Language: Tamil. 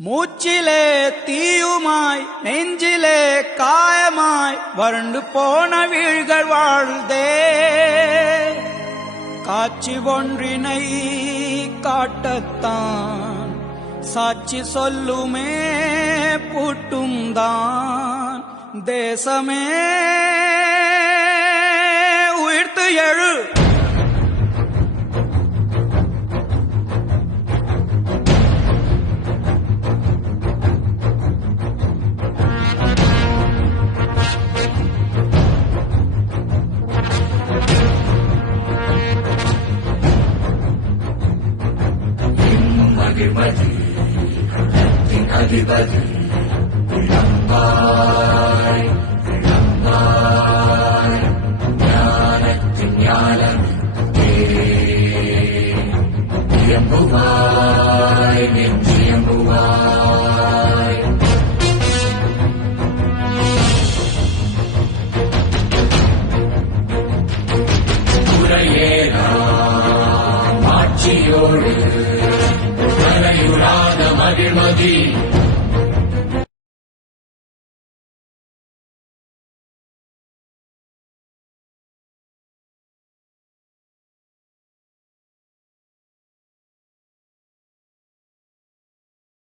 மூச்சிலே தீயுமாய் நெஞ்சிலே காயமாய் வறண்டு போன வீழ்கள் வாழ்தே காட்சி ஒன்றினை காட்டத்தான் சாட்சி சொல்லுமே பூட்டும் தான் தேசமே மகிழ்வது உள்ளத்தின் அதிபதி இளம்பாய் இளம்பாய் ஞானத்தின் ஞானம் இயம்புவாய் நெஞ்சியம்புவாய் உரையேறாம் மாட்சியோடு மலையுறாத மகிழ்மதி